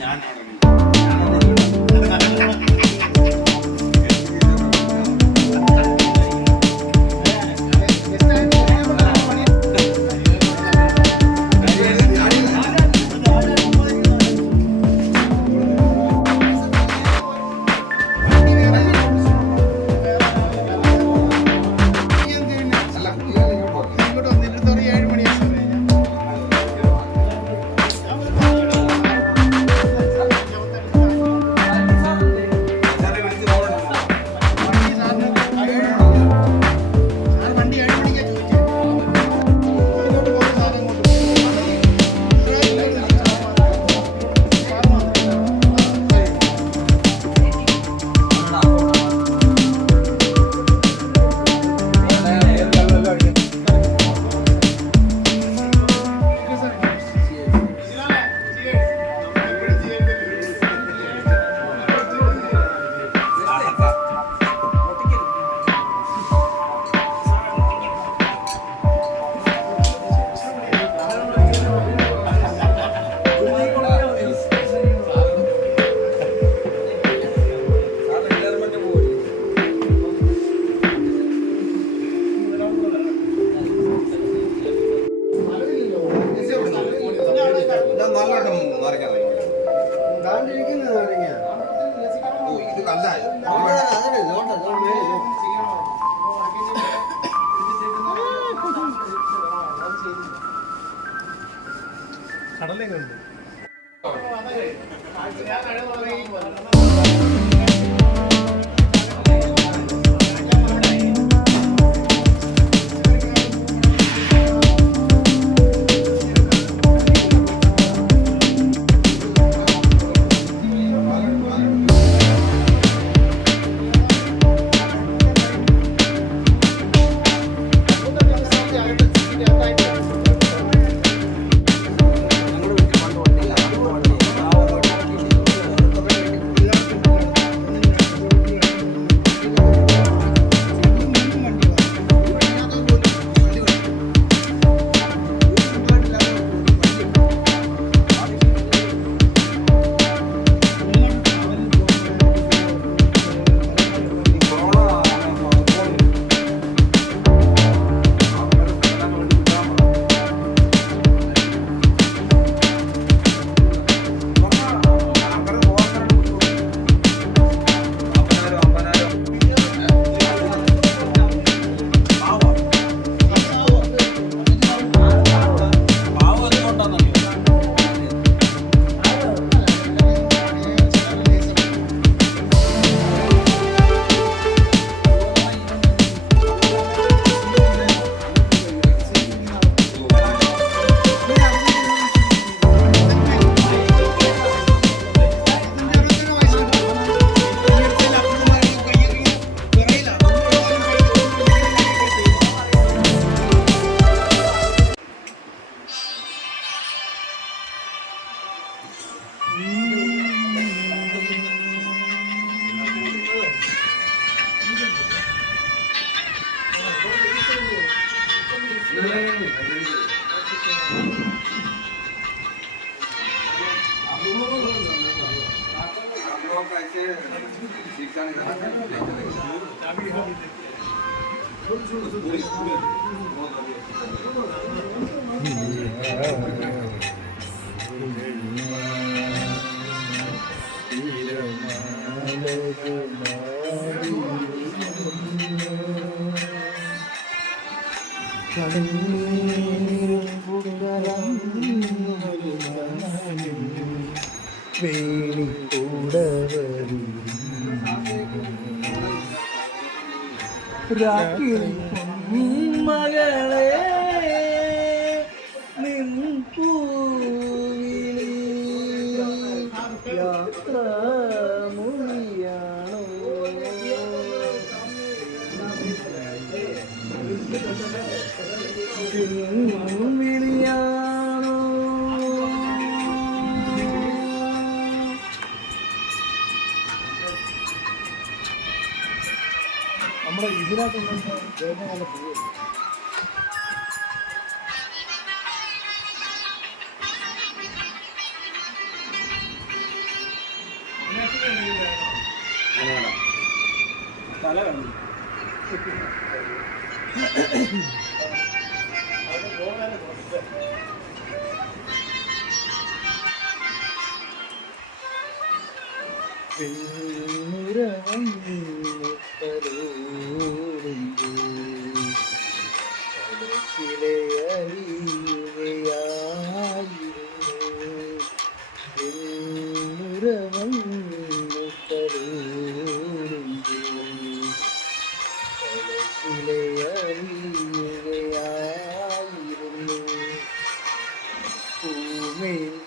ഞാൻ കടലെങ്ങനെയുണ്ട്? മകളെ നിൻപൂവിളി യാത്ര മൊഴിയാണോ വിളിയാണോ നമ്മുടെ ഇതിനകത്തൊന്നും പോകും. തല വേണം.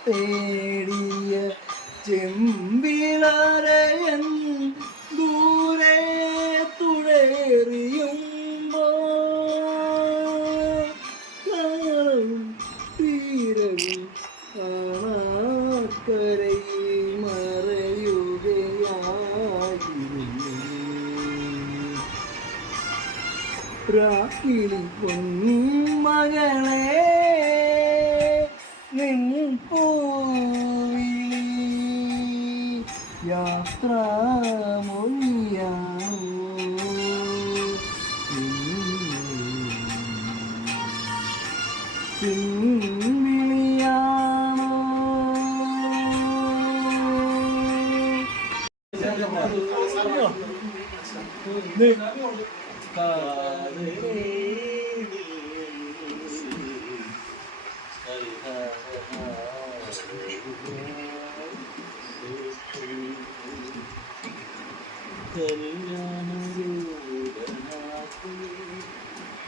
തേടിയ ചെമ്പിളരയൻ ദൂരെ തുഴയെറിയുമ്പോ കാണും തീരവും കാണാക്കരയിൽ മറയുകയായിരുന്നു രാത്രി പൊന്മകളെ യാത്ര പിൻവിളിയാണോ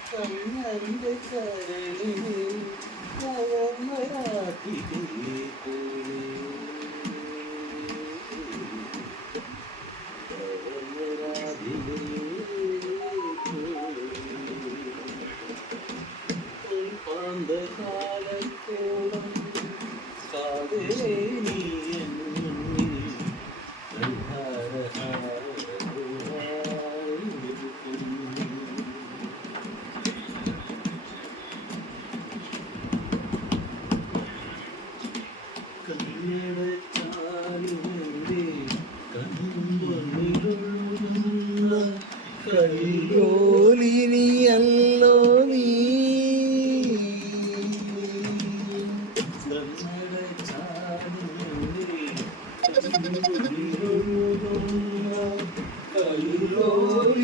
കണ്ണന്റെ കരളിനെ കാലത്തോളം കാതലേ നീ കൈയോലിനിയല്ലോ നീ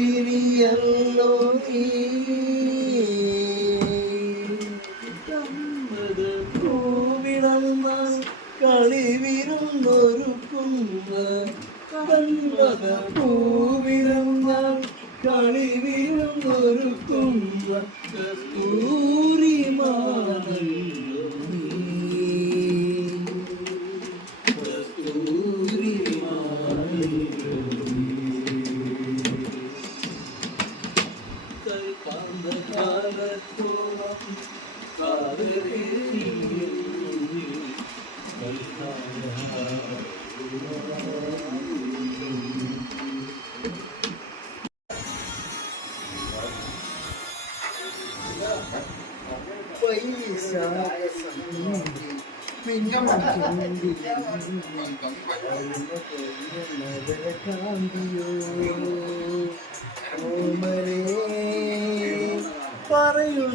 കൈയോലിനിയല്ലോ നീ പൂവിടന്നാൽ കളിവിരുന്നൊരുക്കുന്ന കന്മത പൂവിടന്നാൽ കളിവിരുന്നൊരുക്കുന്ന കസ്തൂരിമാനല്ലോ നീ കസ്തൂരിമാനല്ലോ കാലത്തോളം കാതലേ പറയൂ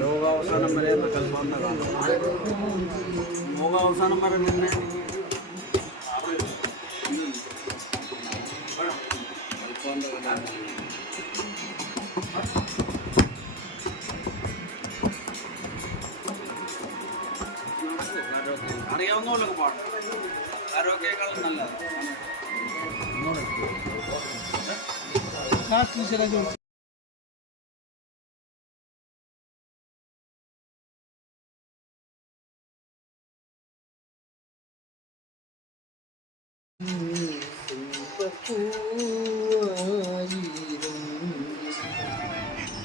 ലോകാവസാനം വരെ ലോകാവസാനം വരെ നിന്നെ അറിയാവുന്നവരൊക്കെ പാടും. ആരോഗ്യക്കാളും നല്ലതാണ്.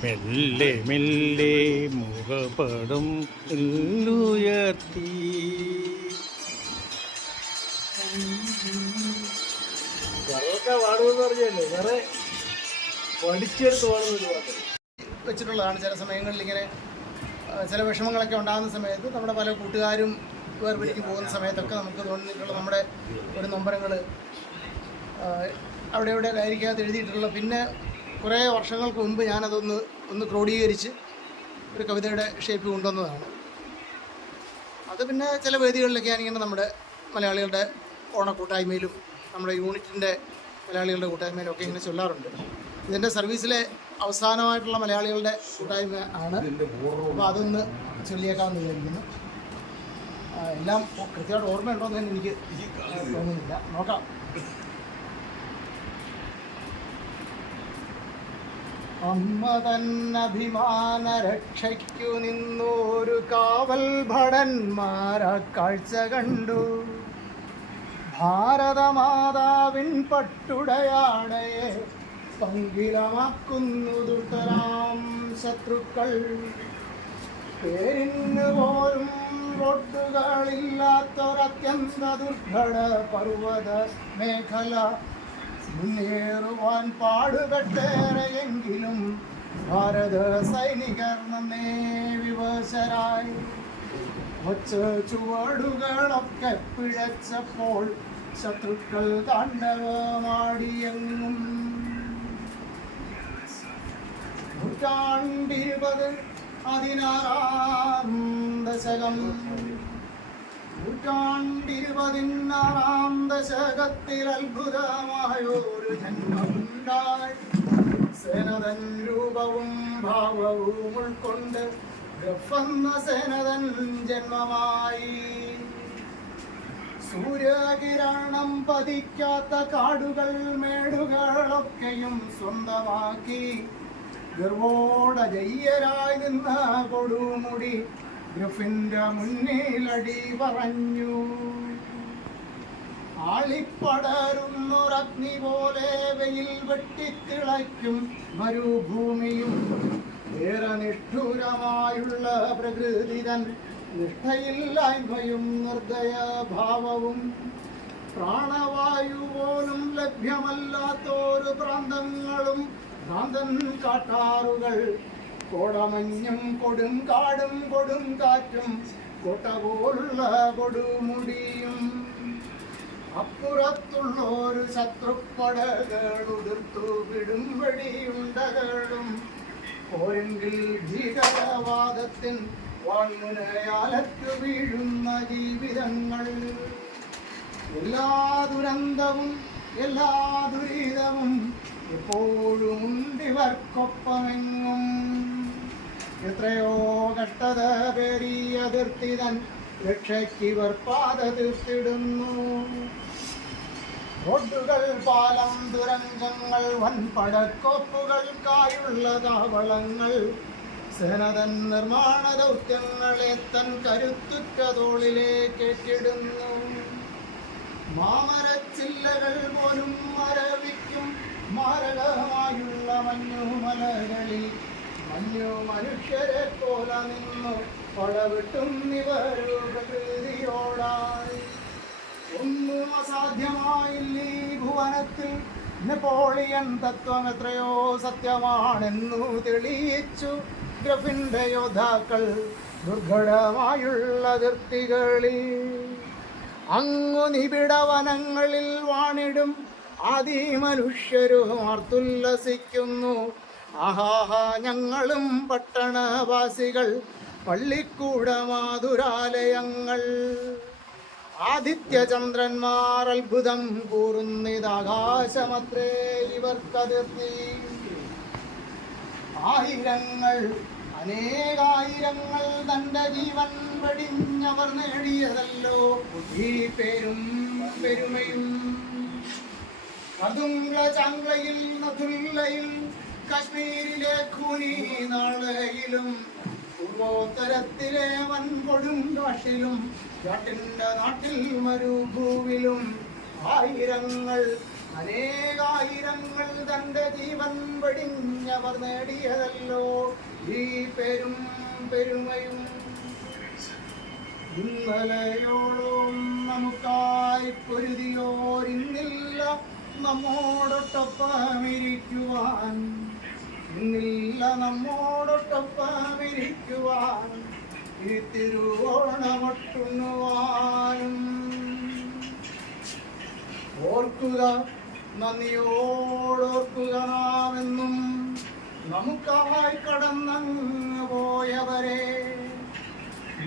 മെല്ലെ മെല്ലെ മുഖപടം ഉയർത്തി പാടുമെന്ന് പറഞ്ഞല്ലേ വേറെ പഠിച്ചെടുത്ത് പാടുന്നൊരു പാട്ട്. വെച്ചിട്ടുള്ളതാണ്. ചില സമയങ്ങളിൽ ഇങ്ങനെ ചില വിഷമങ്ങളൊക്കെ ഉണ്ടാകുന്ന സമയത്ത് നമ്മുടെ പല കൂട്ടുകാരും വേർപിരിക്ക് പോകുന്ന സമയത്തൊക്കെ നമുക്ക് തോന്നിയിട്ടുള്ള നമ്മുടെ ഒരു നൊമ്പരങ്ങൾ അവിടെ ഇവിടെ ഡയറിക്കകത്ത് എഴുതിയിട്ടുള്ള. പിന്നെ കുറേ വർഷങ്ങൾക്ക് മുമ്പ് ഞാനതൊന്ന് ക്രോഡീകരിച്ച് ഒരു കവിതയുടെ ഷേപ്പ് കൊണ്ടുവന്നതാണ്. അത് പിന്നെ ചില വേദികളിലൊക്കെ ഞാനിങ്ങനെ നമ്മുടെ മലയാളികളുടെ ഓണക്കൂട്ടായ്മയിലും നമ്മുടെ യൂണിറ്റിൻ്റെ മലയാളികളുടെ കൂട്ടായ്മയിലും ഒക്കെ ഇങ്ങനെ ചൊല്ലാറുണ്ട്. ഇതിൻ്റെ സർവീസിലെ അവസാനമായിട്ടുള്ള മലയാളികളുടെ കൂട്ടായ്മ ആണ്. അപ്പോൾ അതൊന്ന് ചൊല്ലിയേക്കാമെന്ന് വിചാരിക്കുന്നു. എല്ലാം കൃത്യമായിട്ട് ഓർമ്മയുണ്ടോയെന്ന് തന്നെ എനിക്ക് തോന്നുന്നില്ല, നോക്കാം. അമ്മ തന്നഭിമാന രക്ഷയ്ക്കു നിന്നൊരു കാവൽ ഭടന്മാരാ കാഴ്ച കണ്ടു. ഭാരതമാതാവിൻ പട്ടുടയാടയെ പങ്കിലമാക്കുന്നു ദുഷ്ടരാം ശത്രുക്കൾ. പേരിന് പോലും റോഡുകളില്ലാത്തൊരത്യന്ത ദുർഘട പർവ്വത മേഖല മുന്നേറുവാൻ പാടുപെട്ടേറെയെങ്കിലും ഭാരത സൈനികർ നന്നേ വിവശരായി. ഒച്ച ചുവടുകളൊക്കെ പിഴച്ചപ്പോൾ ശത്രുക്കൾ താണ്ഡവമാടിയെങ്ങും. 16 ദശകം 16 ദശകത്തിൽ അത്ഭുതമായൊരു ജന്മമുണ്ടായി. സേനതൻ രൂപവും ഭാവവും ഉൾക്കൊണ്ട് ഗഫെന്ന സേനതൻ ജന്മമായി. സൂര്യകിരണം പതിക്കാത്ത കാടുകൾ മേടുകളൊക്കെയും സ്വന്തമാക്കി ഗർവോട ജയ്യരായി നിന്ന കൊടുമുടി ഗ്രഫിന്റെ മുന്നിലടി പറഞ്ഞു. ആളിപ്പടരുന്നൊരഗ്നി പോലെ വെയിൽ വെട്ടിത്തിളയ്ക്കും മരുഭൂമിയും ഏറെ നിഷ്ഠൂരമായുള്ള പ്രകൃതി തൻ നിഷ്ഠയില്ലായ്മയും നിർദ്ദയഭാവവും പ്രാണവായു പോലും ലഭ്യമല്ലാത്തൊരു പ്രാന്തങ്ങളും ഭ്രാന്തൻ കാട്ടാറുകൾ കോടമഞ്ഞും കൊടുങ്കാടും കൊടുങ്കാറ്റും കോട്ട പോലുള്ള കൊടുമുടിയും അപ്പുറത്തുള്ളൊരു ശത്രുപ്പടകൾ ഉതിർത്തു വിടും വെടിയുണ്ടകളും പോരെങ്കിൽ ഭീകരവാദത്തിൻ വാൺമുനയാലറ്റു വീഴുന്ന ജീവിതങ്ങൾ. എല്ലാ ദുരന്തവും എല്ലാ ദുരിതവും എപ്പോഴും ഇവർക്കൊപ്പമെങ്ങും. എത്രയോ കഷ്ടത പേറിയ അതിർത്തിതൻ രക്ഷയ്ക്കിവർ പാത തീർത്തിടുന്നു. റോഡുകൾ, പാലം, തുരങ്കങ്ങൾ, വൻപടക്കോപ്പുകൾക്കായുള്ള താവളങ്ങൾ, സേനതൻ നിർമ്മാണ ദൗത്യങ്ങളെ തൻ കരുത്തുറ്റ തോളിലേക്കേറ്റിടുന്നു. മാമരച്ചില്ലകൾ പോലും മരവിക്കും മാരകമായുള്ള മഞ്ഞുമലകളിൽ മഞ്ഞു മനുഷ്യരെ പോലെ നിന്നു പടവിട്ടും ഇവരു പ്രകൃതിയോടായി. ഒന്നും അസാധ്യമായില്ല ഈ ഭുവനത്തിൽ. നെപ്പോളിയൻ തത്വം എത്രയോ സത്യമാണെന്നു തെളിയിച്ചു ഗ്രഫിന്റെ യോദ്ധാക്കൾ ദുർഘടമായുള്ള അതിർത്തികളിൽ. അങ്ങു നിബിഡവനങ്ങളിൽ വാണിടും ആദിമനുഷ്യരും ആർത്തുല്ലസിക്കുന്നു. ആഹാഹ, ഞങ്ങളും പട്ടണവാസികൾ പള്ളിക്കൂട മാതുരാലയങ്ങൾ. ആദിത്യചന്ദ്രന്മാർ അത്ഭുതം കൂറുന്നിതാകാശമത്രേ ഇവർക്കതിർത്തി. ആയിരങ്ങൾ അനേകായിരങ്ങൾ തന്റെ ജീവൻ വെടിഞ്ഞവർ നേടിയതല്ലോ ഈ പേരും പെരുമയും. കതുങ്ക ചാങ്ലയിൽ നദുല്ലയിൽ കശ്മീരിലെ ഖൂനി നാളയിലും പൂർവോത്തരത്തിലെ വൻകൊടും കാട്ടിലും കാട്ടിന്റെ നാട്ടിൽ മരുഭൂവിലും ആയിരങ്ങൾ അനേകായിരങ്ങൾ തന്റെ ജീവൻ വെടിഞ്ഞവർ നേടിയതല്ലോ ഈ പേരും പെരുമയും. ഇന്നലെയോളം നമുക്കായി പൊരുതിയോരിന്നില്ല നമ്മോടൊട്ടൊപ്പമിരിക്കുവാൻ. ഇന്നില്ല നമ്മോടൊട്ടൊപ്പമിരിക്കുവാൻ ഈ തിരുവോണമൊട്ടുണ്ണുവാനും. ഓർക്കുക, നന്ദിയോടോർക്കുക നാമെന്നും നമുക്കായി കടന്നങ്ങ് പോയവരെ.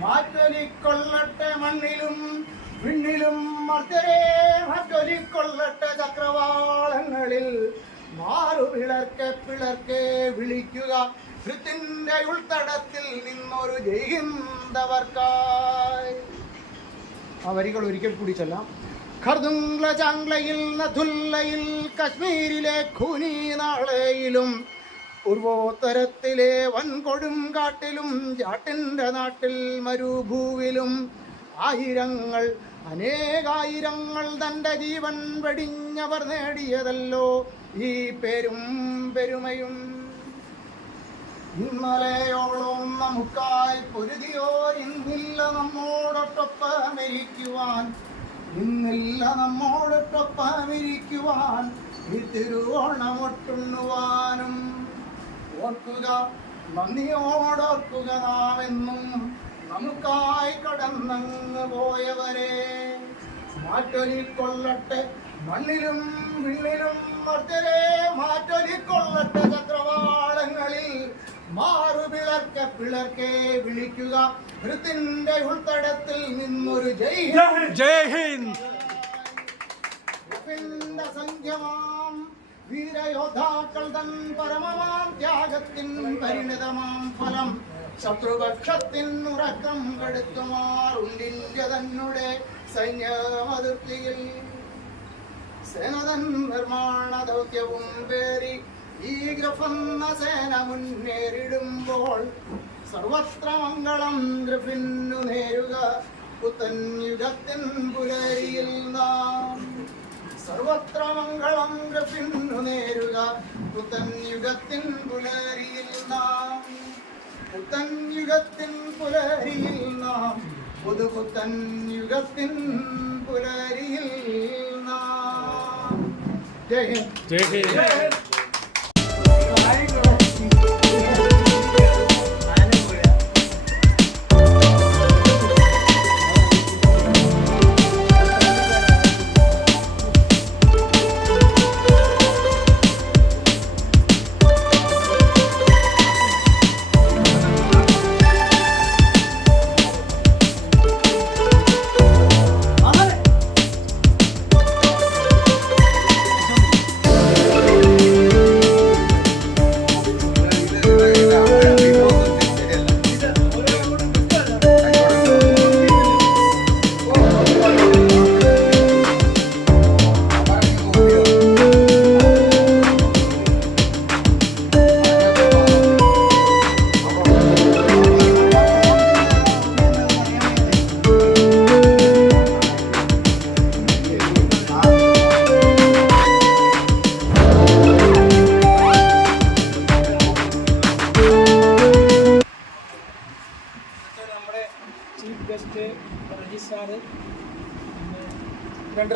മാറ്റൊലിക്കൊള്ളട്ടെ മണ്ണിലും വിണ്ണിലും മർദ്ദരെ, മാറ്റൊലിക്കൊള്ളട്ടെ ചക്രവാളങ്ങളിൽ. മാറുപിളർക്കെ പിളർക്കെ വിളിക്കുക കൃത്തിന്റെ ഉൾത്തടത്തിൽ നിന്നൊരു ജയിന്തവർക്കായി. ആ വരികൾ ഒരിക്കൽ കൂടി ചൊല്ലാം. ഖർദുംഗ്ല ചാംഗ്ലയിൽ നഥുല്ലയിൽ കശ്മീരിലെ ഖൂനി നാളെയിലും പൂർവോത്തരത്തിലെ വൻകൊടും കാട്ടിലും ജാട്ടിൻ്റെ നാട്ടിൽ മരുഭൂവിലും ആയിരങ്ങൾ അനേകായിരങ്ങൾ തൻ്റെ ജീവൻ വെടിഞ്ഞവർ നേടിയതല്ലോ ഈ പേരും പെരുമയും. ഇന്നലെയോളം നമുക്കായി പൊരുതിയോർ ഇന്നില്ല നമ്മോടൊട്ടൊപ്പമിരിക്കുവാൻ. ഇന്നില്ല നമ്മോടൊട്ടൊപ്പമിരിക്കുവാൻ ഈ തിരുവോണമൊട്ടുണ്ണുവാനും. ഓർക്കുക, നന്ദിയോടോർക്കുക നാമെന്നും നമുക്കായി കടന്നങ്ങ് പോയവരെ. മാറ്റൊലിക്കൊള്ളട്ടെ മണ്ണിലും വിണ്ണിലും മർദ്ദരെ, മാറ്റൊലിക്കൊള്ളട്ടെ ചക്രവാളങ്ങളിൽ. മാറുപിളർക്കെ പിളർക്കെ വിളിക്കുക ഹൃത്തിന്റെ ഉൾത്തടത്തിൽ നിന്നൊരു ജയ് ഹിന്ദ്. സംഖ്യമാം വീരയോദ്ധാക്കൾ തൻ പരമമാം ത്യാഗത്തിൻ പരിണിതമാം ഫലം. ശത്രുപക്ഷത്തിൻ ഉറക്കം കെടുത്തുമാറുണ്ടിന്ത്യ തന്നെ സൈന്യമതിർത്തിയിൽ. സേനതൻ നിർമ്മാണ ദൗത്യവും പേറി ഈ ഗ്രഫെന്ന സേന മുന്നേറിടുമ്പോൾ സർവത്ര മംഗളം ഗ്രഫിന്നു നേരുക പുത്തൻ യുഗത്തിൻ പുലരിയിൽ നാം. സർവത്ര മംഗളം ഗ്രഫിന്നു നേരുക പുത്തൻ യുഗത്തിൻ പുലരിയിൽ നാം. പുത്തൻ യുഗത്തിൻ പുലരിയിൽ നാം, പുതുപുത്തൻ യുഗത്തിൻ പുലരിയിൽ നാം. ജയ് ഹിന്ദ്. ജയ് ഹിന്ദ്.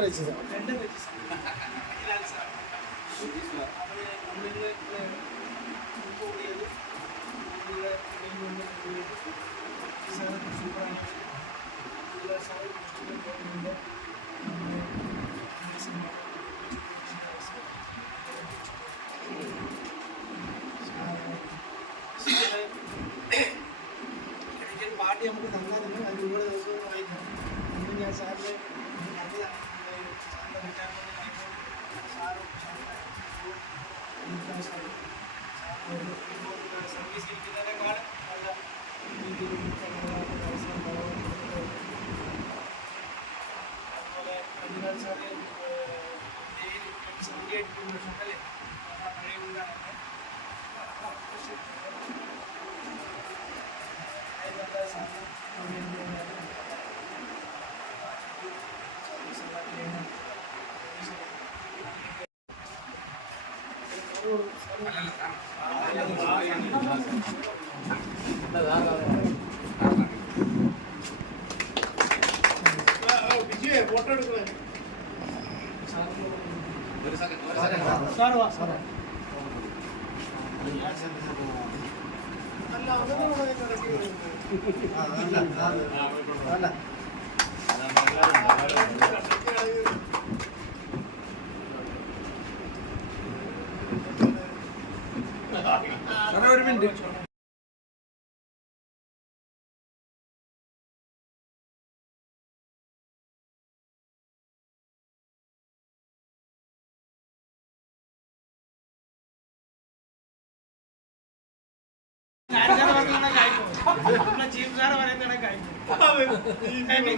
രജിസ്ട്രാർ രണ്ട് രജിസ്ട്രാർ പാർട്ടി നമുക്ക് തന്നായിരുന്നു. അത് ഒരുപാട് ദിവസവും വായിക്കാം. ഇന്ന് ഞാൻ സാറിന് സർവീസ് ഇരിക്കുന്നതിനേക്കാളും നല്ല രീതിയിൽ അതുപോലെ അതിനാൽ സാറ് ഷട്ടല് പഴയ വീടാണ്. ഫോട്ടോ എടുക്കണേ സാർ വാ സാർ ഒരു മിനിറ്റ്. ചീഫ് സാറ് പറയുന്നതാണ്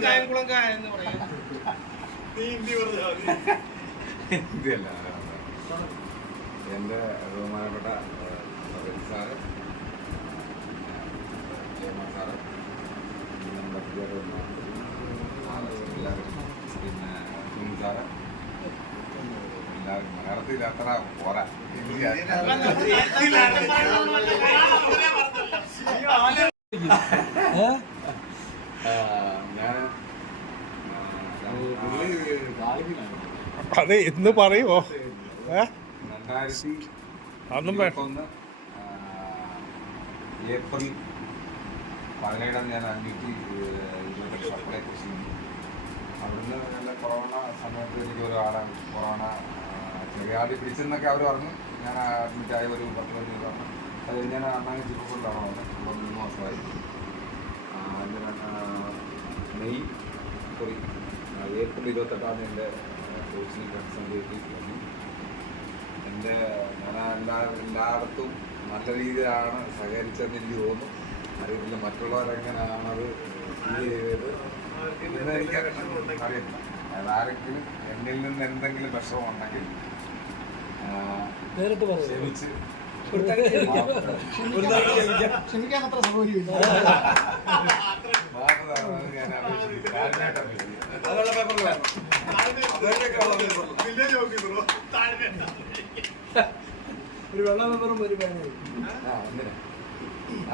കായംകുളം എന്ന് പറയാം. ഇന്ത്യയല്ല എൻ്റെ ബഹുമാനപ്പെട്ട സാറ്, ജയമാൻ സാറ്, നമ്മുടെ എല്ലാവരും, പിന്നെ സുനിൽ സാറ്, എല്ലാവരും മലയാളത്തിൽ അത്ര പോരാ. ഞാൻ അതെ എന്ന് പറയുമോ? 2021 ഏപ്രിൽ 17 ഞാൻ അഡ്മിറ്റ് സപ്ലൈ കൃഷി. അവിടുന്ന് നല്ല കൊറോണ സമയത്ത് എനിക്ക് കൊറോണ ചെറിയാതി പിടിച്ചെന്നൊക്കെ അവർ പറഞ്ഞു. ഞാൻ അഡ്മിറ്റായ ഒരു 10-15 ദിവസമാണ്. അത് ഞാൻ അന്നാണ് ചിപ്പക്കൊണ്ടാണ് വന്നത്. 3 മാസമായി. ഏപ്രിൽ 28 എൻ്റെ കോച്ചിങ് കൺസൾട്ടേറ്റ് വന്നു. ഞാൻ എല്ലായിടത്തും നല്ല രീതിയിലാണ് സഹകരിച്ചതെന്ന് എനിക്ക് തോന്നുന്നു. അറിയത്തില്ല മറ്റുള്ളവരെങ്ങനെയാണത് ഫീൽ ചെയ്തത് എന്ന് എനിക്ക് അറിയില്ല. ആരെങ്കിലും എന്നിൽ നിന്ന് എന്തെങ്കിലും വിഷമം ഉണ്ടെങ്കിൽ ക്ഷമിച്ച് ക്ഷമിക്കാൻ അത്ര സൗകര്യമില്ല. ഞാൻ ഒരു വെള്ള പേപ്പറും ഒരു പേനയും.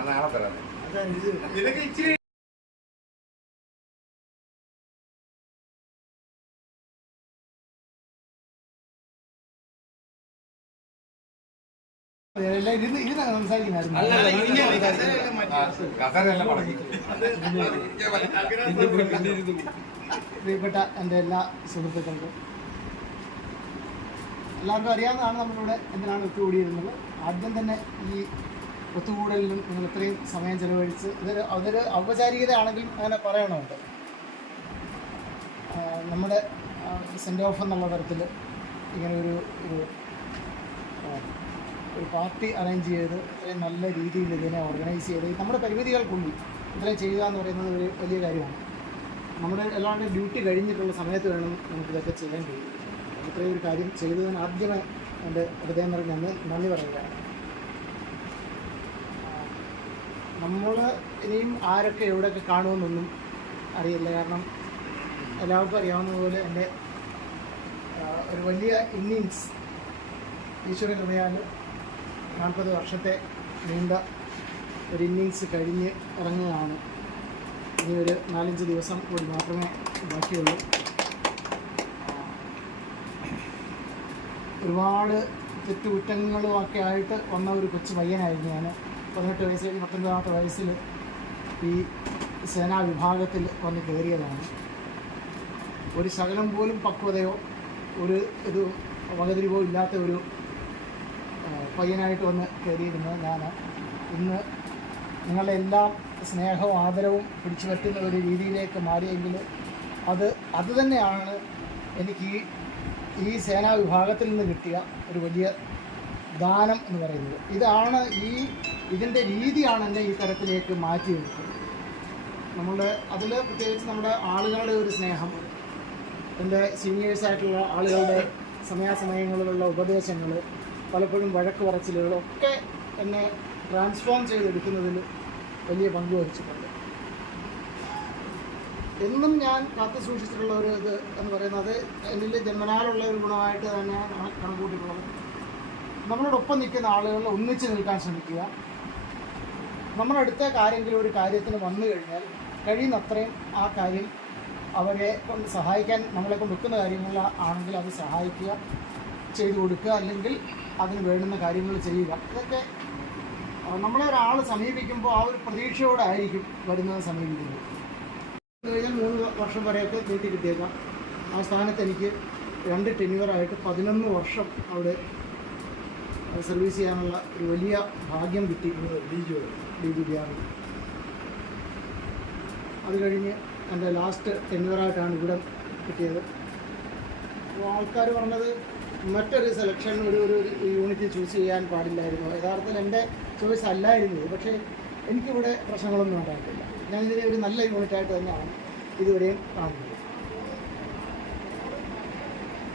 നാളെ തരാം. പ്രിയപ്പെട്ട എൻ്റെ എല്ലാ സുഹൃത്തുക്കൾക്കും എല്ലാവർക്കും അറിയാവുന്നതാണ് നമ്മളിവിടെ എന്തിനാണ് ഒത്തുകൂടിയിരുന്നത്. ആദ്യം തന്നെ ഈ ഒത്തുകൂടലിലും നിങ്ങൾ ഇത്രയും സമയം ചെലവഴിച്ച് അതൊരു ഔപചാരികതയാണെങ്കിലും അങ്ങനെ പറയണമുണ്ട്. നമ്മുടെ സെൻഡ് ഓഫ് എന്നുള്ള തരത്തിൽ ഇങ്ങനെ ഒരു പാർട്ടി അറേഞ്ച് ചെയ്ത് ഇത്രയും നല്ല രീതിയിൽ ഇതിനെ ഓർഗനൈസ് ചെയ്ത് നമ്മുടെ പരിമിതികൾക്കുള്ളിൽ ഇത്രയും ചെയ്യുക എന്ന് പറയുന്നത് ഒരു വലിയ കാര്യമാണ്. നമ്മുടെ എല്ലാവരുടെയും ഡ്യൂട്ടി കഴിഞ്ഞിട്ടുള്ള സമയത്ത് വേണം നമുക്കിതൊക്കെ ചെയ്യാൻ കഴിയും. ഇത്രയും ഒരു കാര്യം ചെയ്തതിന് ആദ്യമേ എൻ്റെ ഹൃദയം നിറഞ്ഞ് നന്ദി പറയുകയാണ്. നമ്മൾ ഇനിയും ആരൊക്കെ എവിടെയൊക്കെ കാണുമെന്നൊന്നും അറിയില്ല. കാരണം എല്ലാവർക്കും അറിയാവുന്നതുപോലെ എൻ്റെ ഒരു വലിയ ഇന്നിങ്സ് ഈശ്വര കൃപയാൽ 40 വർഷത്തെ നീണ്ട ഒരു ഇന്നിങ്സ് കഴിഞ്ഞ് ഇറങ്ങുകയാണ്. ഇനി ഒരു 4-5 ദിവസം കൂടി മാത്രമേ ബാക്കിയുള്ളൂ. ഒരുപാട് തെറ്റുകുറ്റങ്ങളുമൊക്കെ ആയിട്ട് വന്ന ഒരു കൊച്ചു പയ്യനായിരുന്നു ഞാൻ. 18 വയസ്സ് കഴിഞ്ഞ് 19ാമത്തെ വയസ്സിൽ ഈ സേനാ വിഭാഗത്തിൽ വന്ന് കയറിയതാണ്. ഒരു ശകലം പോലും പക്വതയോ ഒരു വകതിരിവോ ഇല്ലാത്ത ഒരു പയ്യനായിട്ട് വന്ന് കയറിയിരുന്നത് ഞാൻ. ഇന്ന് നിങ്ങളുടെ എല്ലാം സ്നേഹവും ആദരവും പിടിച്ചു പറ്റുന്ന ഒരു രീതിയിലേക്ക് മാറിയെങ്കിൽ അത് തന്നെയാണ് എനിക്ക് ഈ സേനാ വിഭാഗത്തിൽ നിന്ന് കിട്ടിയ ഒരു വലിയ ദാനം എന്ന് പറയുന്നത്. ഇതിൻ്റെ രീതിയാണ് എന്നെ ഈ തരത്തിലേക്ക് മാറ്റി നിർത്തുന്നത്. അതിൽ പ്രത്യേകിച്ച് നമ്മുടെ ആളുകളുടെ ഒരു സ്നേഹം, എൻ്റെ സീനിയേഴ്സായിട്ടുള്ള ആളുകളുടെ സമയാസമയങ്ങളിലുള്ള ഉപദേശങ്ങൾ, പലപ്പോഴും വഴക്ക് പറച്ചിലുകളൊക്കെ എന്നെ ട്രാൻസ്ഫോം ചെയ്തെടുക്കുന്നതിൽ വലിയ പങ്ക് വഹിച്ചിട്ടുണ്ട്. എന്നും ഞാൻ കാത്തു സൂക്ഷിച്ചിട്ടുള്ള ഒരു ഇത് എന്ന് പറയുന്നത് എന്നിൽ ജന്മനാലുള്ള ഒരു ഗുണമായിട്ട് തന്നെ കണക്കൂട്ടിയിട്ടുള്ളത്, നമ്മളോടൊപ്പം നിൽക്കുന്ന ആളുകളിൽ ഒന്നിച്ച് നിൽക്കാൻ ശ്രമിക്കുക. നമ്മളടുത്ത ഒരു കാര്യത്തിന് വന്നു കഴിഞ്ഞാൽ കഴിയുന്നത്രയും ആ കാര്യം അവരെ കൊണ്ട് സഹായിക്കാൻ നമ്മളെ കൊണ്ട് ഒക്കുന്ന കാര്യങ്ങൾ ആണെങ്കിൽ അത് സഹായിക്കുക, ചെയ്തു കൊടുക്കുക. അല്ലെങ്കിൽ അതിന് വേണ്ടുന്ന കാര്യങ്ങൾ ചെയ്യുക. ഇതൊക്കെ നമ്മളെ ഒരാൾ സമീപിക്കുമ്പോൾ ആ ഒരു പ്രതീക്ഷയോടെ ആയിരിക്കും വരുന്നത് സമീപിക്കുന്നത്. കഴിഞ്ഞാൽ 3 വർഷം വരെയൊക്കെ നീട്ടി കിട്ടിയേക്കാം. ആ സ്ഥാനത്ത് എനിക്ക് 2 ടെന്യൂറായിട്ട് 11 വർഷം അവിടെ സർവീസ് ചെയ്യാനുള്ള ഒരു വലിയ ഭാഗ്യം കിട്ടി DGPR. അത് കഴിഞ്ഞ് എൻ്റെ ലാസ്റ്റ് ടെന്യൂറായിട്ടാണ് ഇവിടെ കിട്ടിയത്. അപ്പോൾ ആൾക്കാർ പറഞ്ഞത് മറ്റൊരു സെലക്ഷൻ ഒരു യൂണിറ്റ് ചൂസ് ചെയ്യാൻ പാടില്ലായിരുന്നു. യഥാർത്ഥത്തിൽ എൻ്റെ ചോയ്സ് അല്ലായിരുന്നു. പക്ഷേ എനിക്കിവിടെ പ്രശ്നങ്ങളൊന്നും ഉണ്ടായിട്ടില്ല. ഞാനിതിനെ ഒരു നല്ല യൂണിറ്റായിട്ട് തന്നെയാണ് ഇതുവരെയും കാണുന്നത്.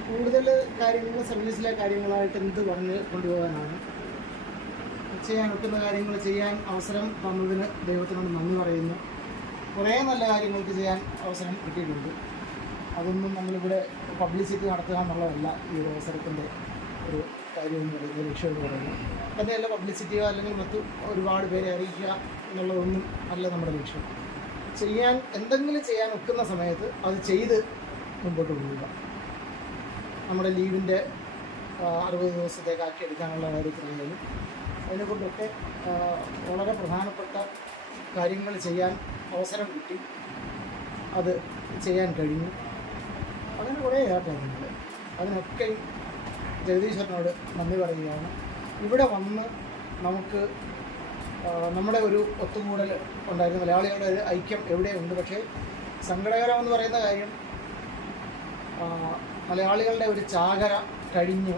കൂടുതൽ കാര്യങ്ങൾ സർവീസിലെ കാര്യങ്ങളായിട്ട് എന്ത് പറഞ്ഞ് കൊണ്ടുപോകാനാണ്. ചെയ്യാൻ ഒക്കുന്ന കാര്യങ്ങൾ ചെയ്യാൻ അവസരം തന്നതിന് ദൈവത്തിനോട് നന്ദി പറയുന്നു. കുറേ നല്ല കാര്യങ്ങൾക്ക് ചെയ്യാൻ അവസരം കിട്ടിയിട്ടുണ്ട്. അതൊന്നും നമ്മളിവിടെ പബ്ലിസിറ്റി നടത്തുക എന്നുള്ളതല്ല ഈ ഒരു അവസരത്തിൻ്റെ ഒരു കാര്യം എന്ന് പറയുന്നത്, ലക്ഷ്യം എന്ന് പറയുന്നത്. തന്നെയല്ല പബ്ലിസിറ്റിയോ അല്ലെങ്കിൽ മറ്റു ഒരുപാട് പേരെ അറിയിക്കുക എന്നുള്ളതൊന്നും അല്ല നമ്മുടെ ലക്ഷ്യം. എന്തെങ്കിലും ചെയ്യാൻ ഒക്കുന്ന സമയത്ത് അത് ചെയ്ത് മുമ്പോട്ട് പോവുക. നമ്മുടെ ലീവിൻ്റെ 60 ദിവസത്തേക്ക് ആക്കിയെടുക്കാനുള്ള കാര്യത്തിലായാലും അതിനെക്കൊണ്ടൊക്കെ വളരെ പ്രധാനപ്പെട്ട കാര്യങ്ങൾ ചെയ്യാൻ അവസരം കിട്ടി. അത് ചെയ്യാൻ കഴിഞ്ഞു. അങ്ങനെ കുറേ കാര്യങ്ങൾ. അതിനൊക്കെ ജഗദീശ്വരനോട് നന്ദി പറയുകയാണ്. ഇവിടെ വന്ന് നമുക്ക് നമ്മുടെ ഒരു ഒത്തുകൂടൽ ഉണ്ടായിരുന്നു. മലയാളികളുടെ ഒരു ഐക്യം എവിടെയുണ്ട്. പക്ഷേ സങ്കടകരമെന്ന് പറയുന്ന കാര്യം, മലയാളികളുടെ ഒരു ചാകര കഴിഞ്ഞു.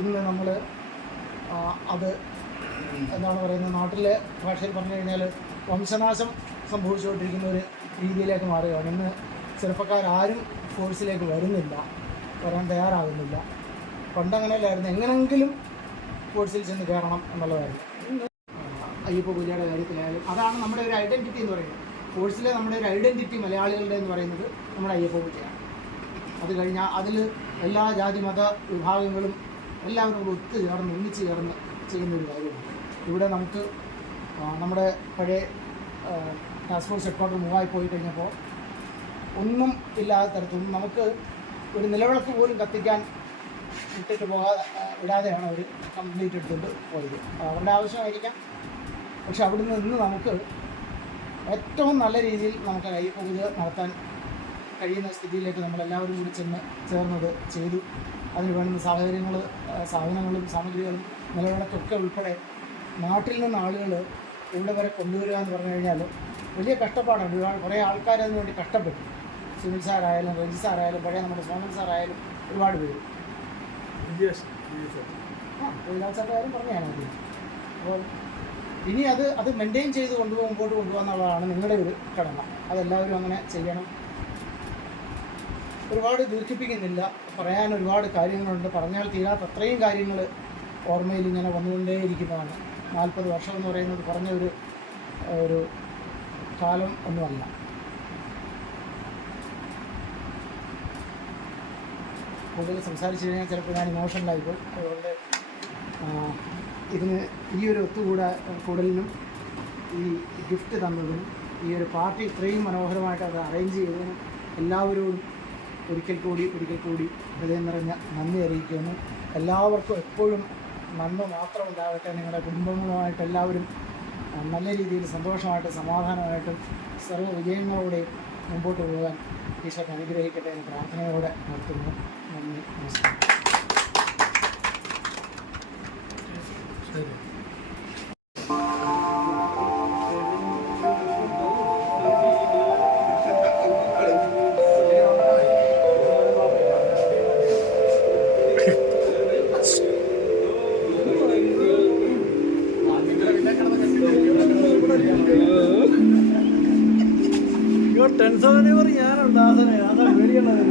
ഇന്ന് നമ്മൾ അത് എന്താണ് പറയുന്നത്, നാട്ടിലെ ഭാഷയിൽ പറഞ്ഞു കഴിഞ്ഞാൽ വംശനാശം സംഭവിച്ചുകൊണ്ടിരിക്കുന്ന ഒരു രീതിയിലേക്ക് മാറുകയാണ്. ഇന്ന് ചെറുപ്പക്കാരും ഫോഴ്സിലേക്ക് വരുന്നില്ല, വരാൻ തയ്യാറാകുന്നില്ല. പണ്ടങ്ങനെയല്ലായിരുന്നു, എങ്ങനെങ്കിലും ഫോഴ്സിൽ ചെന്ന് കയറണം എന്നുള്ളതായിരുന്നു. ഇന്ന് അയ്യപ്പ പൂജയുടെ കാര്യത്തിലായാലും അതാണ് നമ്മുടെ ഒരു ഐഡൻറ്റിറ്റി എന്ന് പറയുന്നത്. ഫോഴ്സിലെ നമ്മുടെ ഒരു ഐഡൻറ്റിറ്റി മലയാളികളുടെ എന്ന് പറയുന്നത് നമ്മുടെ അയ്യപ്പ പൂജയാണ്. അത് കഴിഞ്ഞാൽ അതിൽ എല്ലാ ജാതി മത വിഭാഗങ്ങളും എല്ലാവരും കൂടെ ഒത്തുചേർന്ന് ഒന്നിച്ച് ചേർന്ന് ചെയ്യുന്നൊരു കാര്യമാണ്. ഇവിടെ നമുക്ക് നമ്മുടെ പഴയ ടാസ്ക് ഫോഴ്സ് ഹെഡ്ക്വാർട്ടർ മൂവായി പോയി കഴിഞ്ഞപ്പോൾ ഒന്നും ഇല്ലാത്ത തരത്തിലൊന്നും നമുക്ക് ഒരു നിലവിളക്ക് പോലും കത്തിക്കാൻ ഇട്ടിട്ട് വിടാതെയാണ് അവർ കംപ്ലീറ്റ് എടുത്തുകൊണ്ട് പോയത്. അവരുടെ ആവശ്യമായിരിക്കാം. പക്ഷെ അവിടുന്ന് ഇന്ന് നമുക്ക് ഏറ്റവും നല്ല രീതിയിൽ നമുക്ക് അയ്യപ്പ പൂജ നടത്താൻ കഴിയുന്ന സ്ഥിതിയിലേക്ക് നമ്മളെല്ലാവരും കൂടി ചേർന്നത് ചെയ്തു. അതിന് വേണ്ടുന്ന സാധനങ്ങളും സാമഗ്രികളും നിലവിളക്കൊക്കെ ഉൾപ്പെടെ നാട്ടിൽ നിന്ന് ആളുകൾ ഇവിടെ വരെ കൊണ്ടുവരിക എന്ന് പറഞ്ഞു കഴിഞ്ഞാൽ വലിയ കഷ്ടപ്പാടാണ്. കുറേ ആൾക്കാർ അതിന് വേണ്ടി കഷ്ടപ്പെട്ടു. സുനിൽ സാറായാലും രഞ്ജി സാറായാലും പഴയ നമ്മുടെ സോമൻ സാറായാലും ഒരുപാട് പേര് സാറുകാരും പറഞ്ഞാണ് ആദ്യം. അപ്പോൾ ഇനി അത് മെയിൻറ്റെയിൻ ചെയ്ത് മുമ്പോട്ട് കൊണ്ടുപോകാന്നുള്ളതാണ് നിങ്ങളുടെ ഒരു കടമ. അതെല്ലാവരും അങ്ങനെ ചെയ്യണം. ഒരുപാട് ദീർഘിപ്പിക്കുന്നില്ല. പറയാൻ ഒരുപാട് കാര്യങ്ങളുണ്ട്. പറഞ്ഞാൽ തീരാത്ത അത്രയും കാര്യങ്ങൾ ഓർമ്മയിൽ ഇങ്ങനെ വന്നുകൊണ്ടേയിരിക്കുന്നതാണ്. 40 വർഷം എന്ന് പറയുന്നത് പറഞ്ഞ ഒരു കാലം ഒന്നുമല്ല. കൂടുതൽ സംസാരിച്ചു കഴിഞ്ഞാൽ ചിലപ്പോൾ ഞാൻ ഇമോഷണലായിപ്പോയി. അതുകൊണ്ട് ഈ ഒരു കൂടലിനും ഈ ഗിഫ്റ്റ് തന്നതിനും ഈ ഒരു പാർട്ടി ഇത്രയും മനോഹരമായിട്ട് അത് അറേഞ്ച് ചെയ്തതിനും എല്ലാവരോടും ഒരിക്കൽ കൂടി ഹൃദയം നിറഞ്ഞ നന്ദി അറിയിക്കുന്നു. എല്ലാവർക്കും എപ്പോഴും നന്മ മാത്രം ഉണ്ടാകട്ടെ. നിങ്ങളുടെ കുടുംബങ്ങളുമായിട്ട് എല്ലാവരും നല്ല രീതിയിൽ സന്തോഷമായിട്ട് സമാധാനമായിട്ടും സർവ്വ വിജയങ്ങളോടെയും മുമ്പോട്ട് പോകാൻ ഈശ്വരൻ അനുഗ്രഹിക്കട്ടെ എന്ന് പ്രാർത്ഥനയോടെ നിർത്തുന്നു. നന്ദി, നമസ്കാരം. ശരി. ടെൻഷൻ ഞാനുണ്ട്. അതാ പേടിയുള്ളത്.